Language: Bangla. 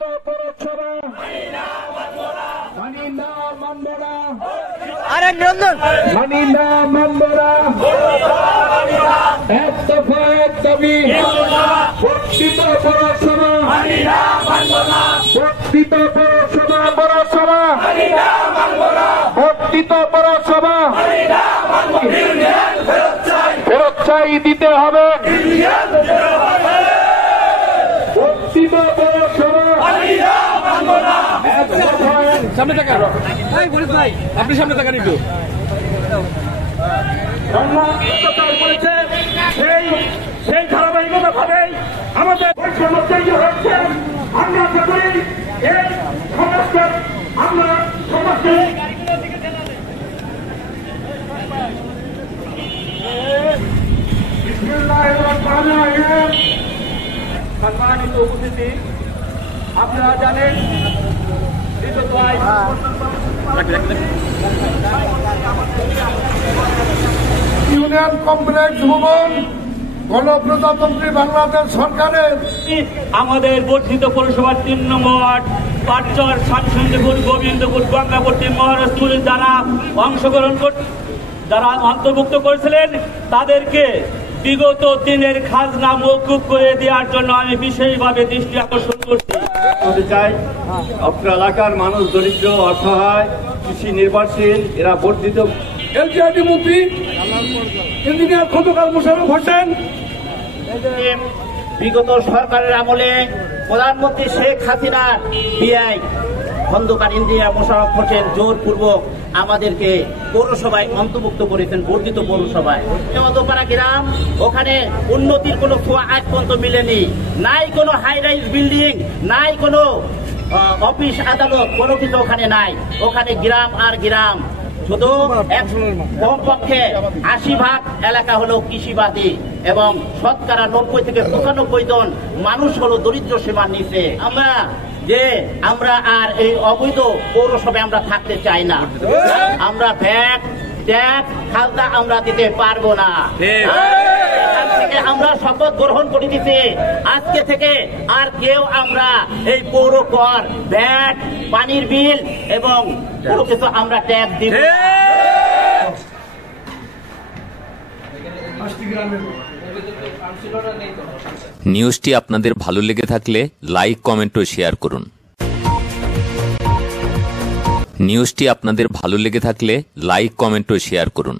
বর্ধিত পৌরসভা মানি না মানব না, আরে নিরঞ্জন মানি না মানব না, এক দফা এক দাবি বর্ধিত পৌরসভা, বর্ধিত পৌরসভা পৌরসভা, বর্ধিত পৌরসভা ফেরত চাই, দিতে হবে বর্ধিত পৌরসভা। সামনে থাকা ভাই, আপনি সামনে থাকান একটু। সেই ধারাবাহিকতা ভাবেই আমাদের হচ্ছে আমরা যতই এই সমস্ত আমরা সমস্ত সম্মানিত উপস্থিতি, আপনারা জানেন ইউনিয়ন কমপ্লেক্স ভবন গণপ্রজাতন্ত্রী বাংলাদেশ সরকারের আমাদের বর্ধিত পৌরসভার 3 নম্বর ওয়ার্ড পাটচর, শামসুন্দরপুর, গোবিন্দপুর, গঙ্গাপট্টি, মহারাজপুর যারা অংশগ্রহণ যারা অন্তর্ভুক্ত করেছিলেন তাদেরকে বিগত দিনের খাজনা মওকুফ করে দেওয়ার জন্য আমি বিশেষভাবে দৃষ্টি আকর্ষণ করছি। চাই আপনার এলাকার মানুষ দরিদ্র, অসহায়, কৃষি নির্ভরশীল, এরা বর্ধিত এলজিআরডি মন্ত্রী ইঞ্জিনিয়ার খন্দকার মোশাররফ হোসেন বিগত সরকারের আমলে প্রধানমন্ত্রী শেখ হাসিনার বিআই খন্দকার ইঞ্জিনিয়ার মোশাররফ হোসেন জোরপূর্বক আমাদেরকে পৌরসভায় অন্তর্ভুক্ত করেছেন, বর্ধিত পৌরসভায়। মধ্যপাড়া গ্রাম, ওখানে উন্নতির কোনো ছোঁয়া আজ পর্যন্ত মিলেনি, নাই কোনো হাই রাইজ বিল্ডিং, নাই কোনো অফিস আদালত, কোনো কিছু ওখানে নাই। ওখানে গ্রাম আর গ্রাম, শুধু কমপক্ষে 80% এলাকা হলো কৃষিবাদী এবং শতকরা 90 থেকে 95 জন মানুষ হলো দরিদ্র সীমার নিচে। আমরা আর এই অবৈধ পৌরসভায় আমরা থাকতে চাই না। আমরা ভ্যাট ট্যাক্স খাজনা আমরা দিতে পারবো না। এখান থেকে আমরা শপথ গ্রহণ করে দিতে, আজকে থেকে আর কেউ আমরা এই পৌর কর, ভ্যাট, পানির বিল এবং কোনো কিছু আমরা ট্যাক্স দিব না। নিউজটি আপনাদের ভালো লেগে থাকলে লাইক, কমেন্ট ও শেয়ার করুন। নিউজটি আপনাদের ভালো লেগে থাকলে লাইক, কমেন্ট ও শেয়ার করুন।